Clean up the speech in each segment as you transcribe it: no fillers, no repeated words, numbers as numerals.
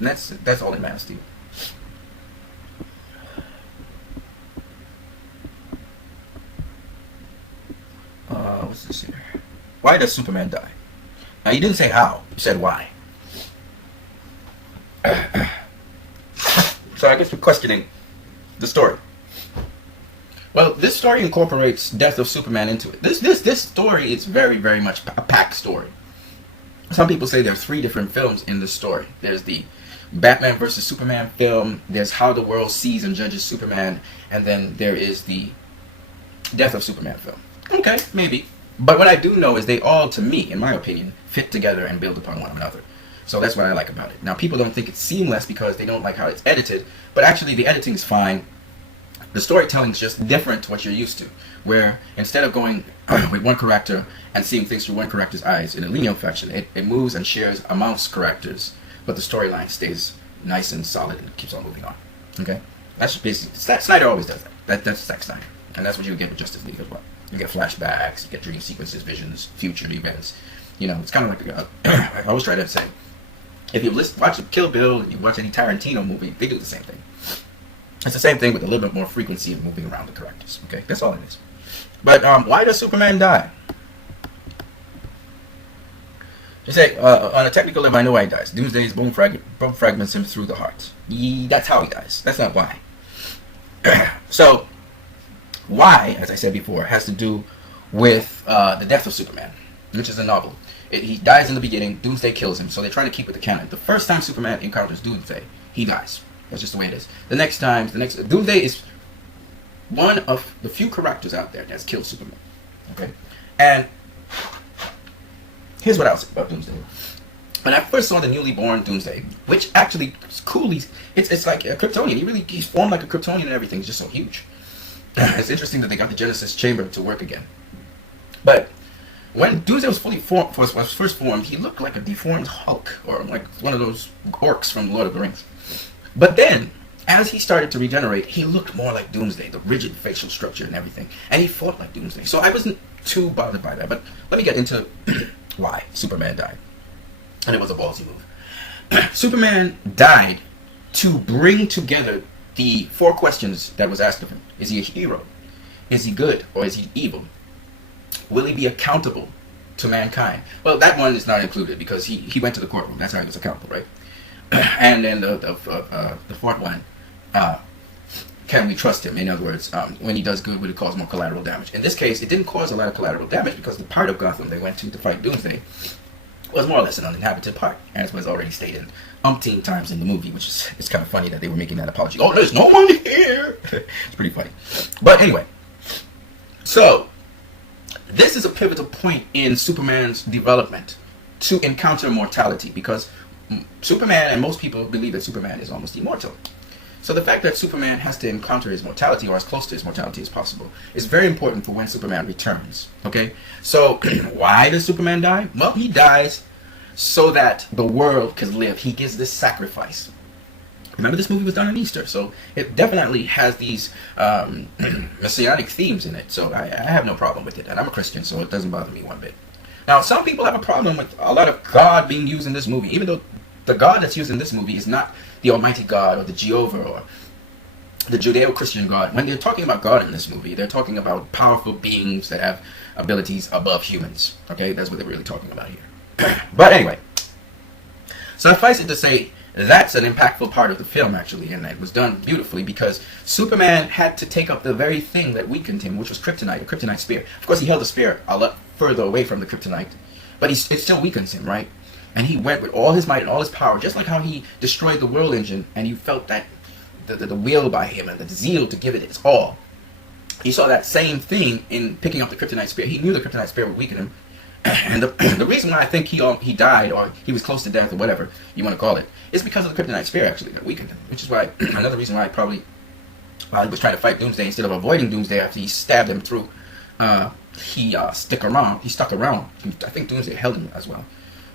And that's all that matters to you. What's this here? Why does Superman die? Now, you didn't say how. You said why. So I guess we're questioning the story. Well, this story incorporates death of Superman into it. This story is very, very much a packed story. Some people say there are 3 different films in this story. There's the Batman versus Superman film, there's how the world sees and judges Superman, and then there is the death of Superman film. Okay, maybe. But what I do know is they all, to me, in my opinion, fit together and build upon one another. So that's what I like about it. Now, people don't think it's seamless because they don't like how it's edited, but actually the editing is fine. The storytelling is just different to what you're used to, where instead of going with one character and seeing things through one character's eyes in a linear fashion, it moves and shares amongst characters, but the storyline stays nice and solid and keeps on moving on. Okay? That's basically, Snyder always does that. That's Zack Snyder. And that's what you get with Justice League as well. You get flashbacks, you get dream sequences, visions, future events. You know, it's kind of like, I always try to say, if you watch Kill Bill, you watch any Tarantino movie, they do the same thing. It's the same thing with a little bit more frequency of moving around the characters. Okay, that's all it is. But why does Superman die? You say, on a technical level, I know why he dies. Doomsday's bone fragments him through the heart. That's how he dies. That's not why. So, why, as I said before, has to do with the death of Superman, which is a novel. He dies in the beginning, Doomsday kills him, so they're trying to keep with the canon. The first time Superman encounters Doomsday, he dies. That's just the way it is. Doomsday is one of the few characters out there that's killed Superman. Okay? And here's what I was saying about Doomsday. When I first saw the newly born Doomsday, which actually is cool, it's like a Kryptonian. He's formed like a Kryptonian and everything. He's just so huge. It's interesting that they got the Genesis chamber to work again. But when Doomsday was was first formed, he looked like a deformed Hulk, or like one of those orcs from Lord of the Rings. But then, as he started to regenerate, he looked more like Doomsday, the rigid facial structure and everything. And he fought like Doomsday. So I wasn't too bothered by that. But let me get into why Superman died. And it was a ballsy move. Superman died to bring together the 4 questions that was asked of him. Is he a hero? Is he good or is he evil? Will he be accountable to mankind? Well, that one is not included because he went to the courtroom. That's how he was accountable, right? And then the 4th one, can we trust him? In other words, when he does good, will it cause more collateral damage? In this case, it didn't cause a lot of collateral damage because the part of Gotham they went to fight Doomsday was more or less an uninhabited part, as was already stated umpteen times in the movie, which is it's kind of funny that they were making that apology. Oh, there's no one here! It's pretty funny. But anyway, so this is a pivotal point in Superman's development to encounter mortality, because Superman, and most people believe that Superman is almost immortal. So the fact that Superman has to encounter his mortality, or as close to his mortality as possible, is very important for when Superman returns. Okay? So, why does Superman die? Well, he dies so that the world can live. He gives this sacrifice. Remember, this movie was done on Easter, so it definitely has these messianic themes in it. So I have no problem with it, and I'm a Christian, so it doesn't bother me one bit. Now, some people have a problem with a lot of God being used in this movie, even though the God that's used in this movie is not the Almighty God or the Jehovah or the Judeo-Christian God. When they're talking about God in this movie, they're talking about powerful beings that have abilities above humans. Okay, that's what they're really talking about here. But anyway, suffice it to say, that's an impactful part of the film, actually, and it was done beautifully because Superman had to take up the very thing that weakened him, which was kryptonite, a kryptonite spear. Of course, he held the spear a lot further away from the kryptonite, but it still weakens him, right? And he went with all his might and all his power, just like how he destroyed the world engine, and you felt that the will by him and the zeal to give it its all. He saw that same thing in picking up the kryptonite spear. He knew the kryptonite spear would weaken him. And the reason why I think he died, or he was close to death, or whatever you want to call it, is because of the kryptonite spear actually that weakened him. Which is why another reason why probably while he was trying to fight Doomsday, instead of avoiding Doomsday after he stabbed him through, he stuck around. I think Doomsday held him as well.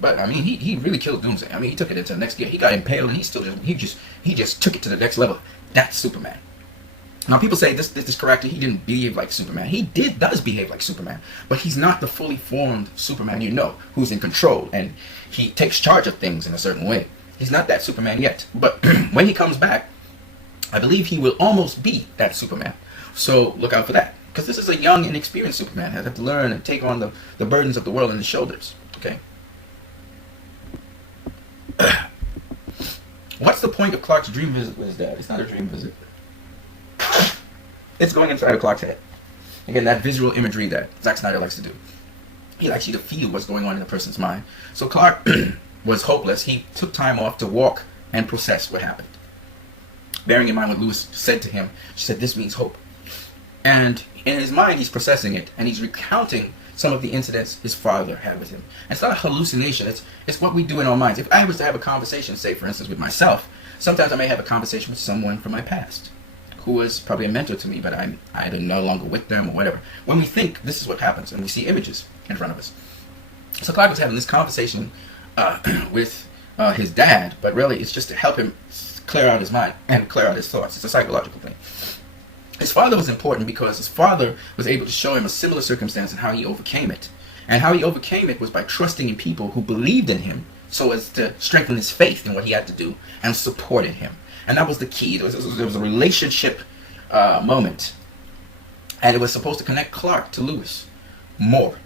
But I mean, he really killed Doomsday. I mean, he took it into the next gear. He got impaled, and he just took it to the next level. That's Superman. Now, people say this character, he didn't behave like Superman. He does behave like Superman, but he's not the fully formed Superman, who's in control, and he takes charge of things in a certain way. He's not that Superman yet. But when he comes back, I believe he will almost be that Superman. So look out for that. Because this is a young, inexperienced Superman. Has to learn and take on the burdens of the world on his shoulders. Okay? What's the point of Clark's dream visit with his dad? It's not a dream visit. It's going inside of Clark's head. Again, that visual imagery that Zack Snyder likes to do. He likes you to feel what's going on in a person's mind. So Clark was hopeless. He took time off to walk and process what happened. Bearing in mind what Lois said to him, she said, "This means hope." And in his mind, he's processing it, and he's recounting some of the incidents his father had with him. And it's not a hallucination. It's what we do in our minds. If I was to have a conversation, say, for instance, with myself, sometimes I may have a conversation with someone from my past who was probably a mentor to me, but I'm either no longer with them or whatever. When we think, this is what happens, and we see images in front of us. So Clark was having this conversation with his dad, but really it's just to help him clear out his mind and clear out his thoughts. It's a psychological thing. His father was important because his father was able to show him a similar circumstance and how he overcame it. And how he overcame it was by trusting in people who believed in him so as to strengthen his faith in what he had to do and supported him. And that was the key. There was a relationship moment. And it was supposed to connect Clark to Lois more.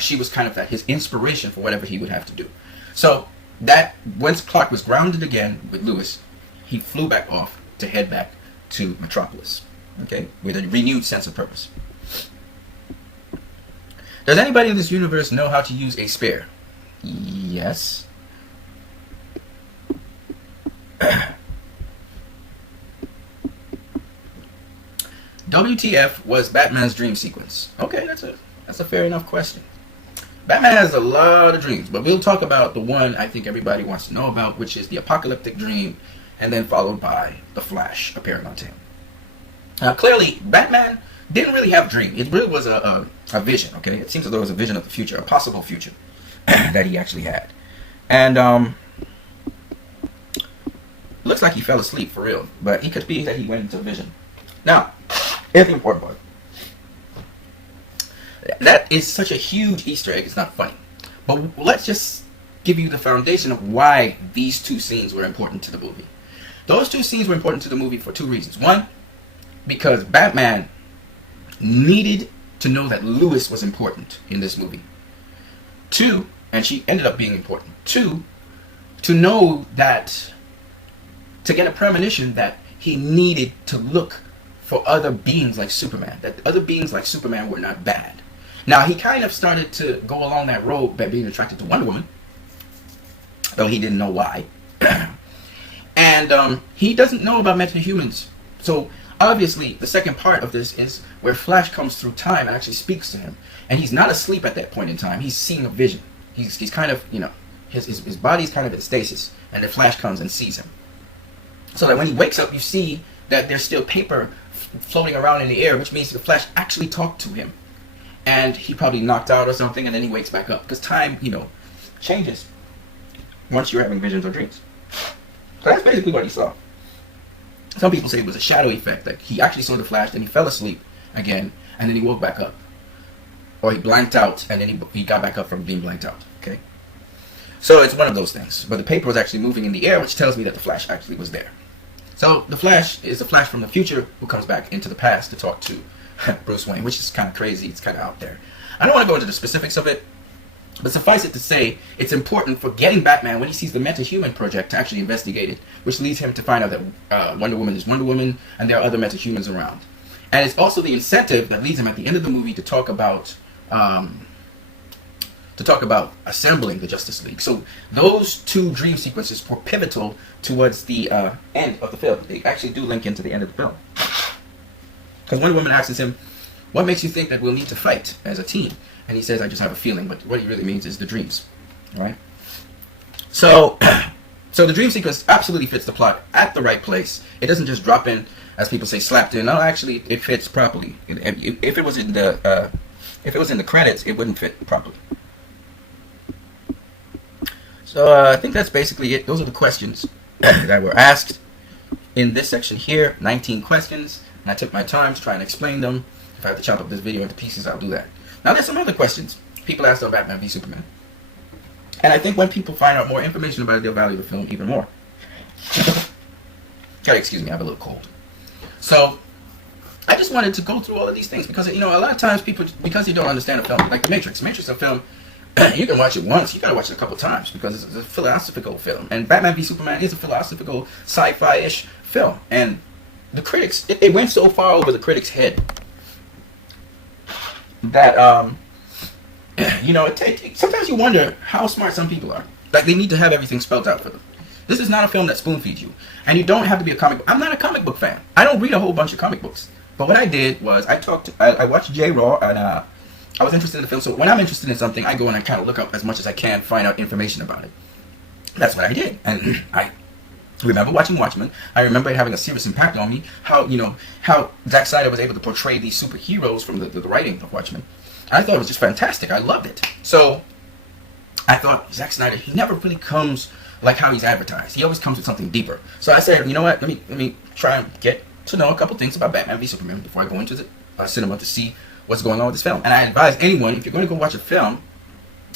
She was kind of his inspiration for whatever he would have to do. So that once Clark was grounded again with Lois, he flew back off to head back to Metropolis. Okay, with a renewed sense of purpose. Does anybody in this universe know how to use a spare? Yes. WTF was Batman's dream sequence? Okay, that's a fair enough question. Batman has a lot of dreams, but we'll talk about the one I think everybody wants to know about, which is the apocalyptic dream, and then followed by the Flash appearing onto him. Now, clearly, Batman didn't really have a dream. It really was a vision, okay? It seems as though it was a vision of the future, a possible future that he actually had. And looks like he fell asleep for real, but it could be that he went into a vision. Now, here's the important part. That is such a huge Easter egg, it's not funny. But let's just give you the foundation of why these two scenes were important to the movie. Those two scenes were important to the movie for two reasons. One, because Batman needed to know that Lois was important in this movie. Two, and she ended up being important. Two, to know that, to get a premonition that he needed to look for other beings like Superman. That other beings like Superman were not bad. Now, he kind of started to go along that road by being attracted to Wonder Woman, though he didn't know why. And he doesn't know about metahumans. So, obviously, the second part of this is where Flash comes through time and actually speaks to him. And he's not asleep at that point in time. He's seeing a vision. He's kind of, his body's kind of in stasis. And the Flash comes and sees him. So that when he wakes up, you see that there's still paper floating around in the air, which means the Flash actually talked to him. And he probably knocked out or something, and then he wakes back up. Because time, changes once you're having visions or dreams. So that's basically what he saw. Some people say it was a shadow effect, like he actually saw the Flash, then he fell asleep again, and then he woke back up. Or he blanked out, and then he got back up from being blanked out. Okay? So it's one of those things. But the paper was actually moving in the air, which tells me that the Flash actually was there. So the Flash is a Flash from the future who comes back into the past to talk to Bruce Wayne, which is kind of crazy. It's kind of out there. I don't want to go into the specifics of it, but suffice it to say, it's important for getting Batman, when he sees the Metahuman project, to actually investigate it, which leads him to find out that Wonder Woman is Wonder Woman, and there are other Metahumans around. And it's also the incentive that leads him at the end of the movie to talk about assembling the Justice League. So those two dream sequences were pivotal towards the end of the film. They actually do link into the end of the film. Because Wonder Woman asks him, "What makes you think that we'll need to fight as a team?" And he says, "I just have a feeling," but what he really means is the dreams. Alright? So the dream sequence absolutely fits the plot at the right place. It doesn't just drop in, as people say, slapped in. No, actually, it fits properly. If it was in the credits, it wouldn't fit properly. So I think that's basically it. Those are the questions that were asked in this section here. 19 questions. And I took my time to try and explain them. If I have to chop up this video into pieces, I'll do that. Now there's some other questions. People asked on Batman v Superman. And I think when people find out more information about it, they'll value the film even more. Gotta excuse me, I have a little cold. So, I just wanted to go through all of these things because, you know, a lot of times people, because you don't understand a film, like The Matrix. Matrix is a film, you can watch it once, you gotta watch it a couple times because it's a philosophical film. And Batman v Superman is a philosophical, sci-fi-ish film. And the critics, it went so far over the critics' head that, you know, sometimes you wonder how smart some people are. Like, they need to have everything spelled out for them. This is not a film that spoon feeds you. And you don't have to be a comic book. I'm not a comic book fan. I don't read a whole bunch of comic books. But what I did was I watched J-Raw, and I was interested in the film. So when I'm interested in something, I go and I kind of look up as much as I can, find out information about it. That's what I did. And I remember watching Watchmen. I remember it having a serious impact on me. How Zack Snyder was able to portray these superheroes from the writing of Watchmen. I thought it was just fantastic. I loved it. So I thought, Zack Snyder, he never really comes like how he's advertised. He always comes with something deeper. So I said, you know what? Let me try and get to know a couple things about Batman v Superman before I go into the cinema to see what's going on with this film. And I advise anyone, if you're going to go watch a film,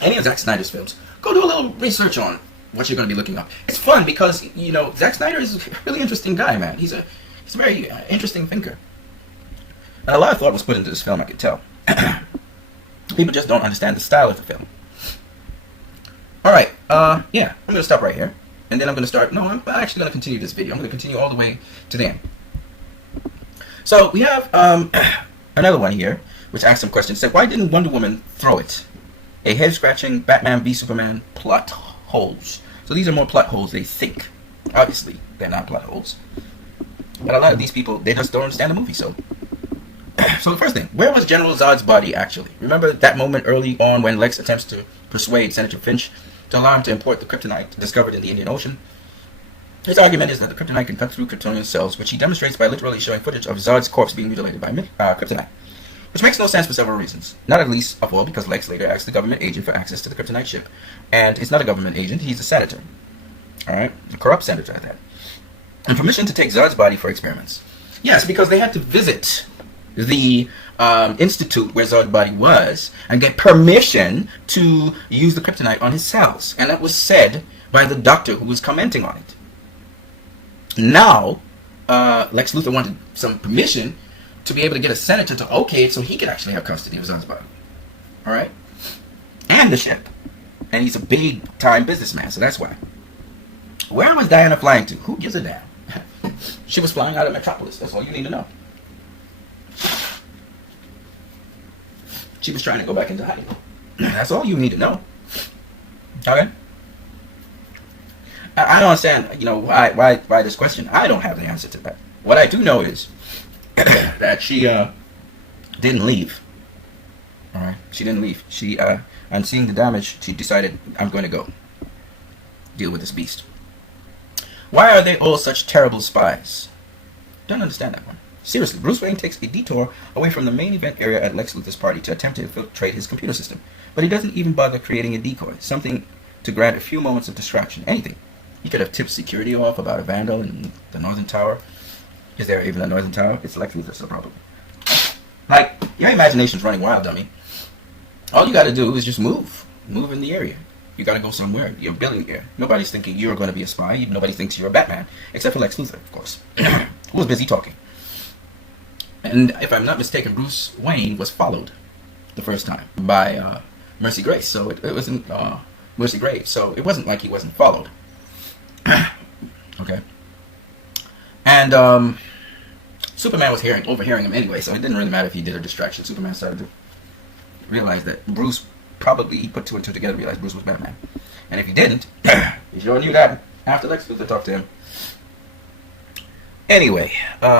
any of Zack Snyder's films, go do a little research on what you're going to be looking up. It's fun because, you know, Zack Snyder is a really interesting guy, man. He's a very interesting thinker. And a lot of thought was put into this film, I could tell. People just don't understand the style of the film. Alright, yeah, I'm going to stop right here. And then I'm going to start, no, I'm actually going to continue this video. I'm going to continue all the way to the end. So, we have another one here, which asks some questions. It said, why didn't Wonder Woman throw it? A head-scratching Batman v Superman plot holes. So these are more plot holes they think. Obviously, they're not plot holes. But a lot of these people, they just don't understand the movie, so... So the first thing, where was General Zod's body, actually? Remember that moment early on when Lex attempts to persuade Senator Finch to allow him to import the kryptonite discovered in the Indian Ocean? His argument is that the kryptonite can cut through Kryptonian cells, which he demonstrates by literally showing footage of Zod's corpse being mutilated by kryptonite. Which makes no sense for several reasons. Not at least of all because Lex later asked the government agent for access to the kryptonite ship. And he's not a government agent, he's a senator. Alright? A corrupt senator at that. And permission to take Zod's body for experiments. Yes, because they had to visit the institute where Zod's body was and get permission to use the kryptonite on his cells. And that was said by the doctor who was commenting on it. Now, Lex Luthor wanted some permission to be able to get a senator to okay it so he could actually have custody of Zod's body. Alright? And the ship. And he's a big-time businessman, so that's why. Where was Diana flying to? Who gives a damn? She was flying out of Metropolis. That's all you need to know. She was trying to go back into hiding. That's all you need to know. Okay? I don't understand, you know, why this question. I don't have the answer to that. What I do know is that she didn't leave. All right, she didn't leave. She on seeing the damage, she decided, I'm going to go deal with this beast. Why are they all such terrible spies? Don't understand that one. Seriously, Bruce Wayne takes a detour away from the main event area at Lex Luthor's party to attempt to infiltrate his computer system. But he doesn't even bother creating a decoy, something to grant a few moments of distraction, anything. He could have tipped security off about a vandal in the Northern Tower. Is there even a Northern Tower? It's Lex Luthor, so probably. Like, your imagination's running wild, dummy. All you gotta do is just move. Move in the area. You gotta go somewhere. You're building here. Nobody's thinking you're gonna be a spy. Nobody thinks you're a Batman. Except for Lex Luthor, of course. Who was busy talking. And if I'm not mistaken, Bruce Wayne was followed the first time by Mercy Grace. So it wasn't Mercy Graves. So it wasn't like he wasn't followed. Okay. And Superman was overhearing him anyway, so it didn't really matter if he did a distraction. Superman started to realize that Bruce he put two and two together, realized Bruce was Batman. And if he didn't, he sure knew that after Lex Luthor talked to him. Anyway,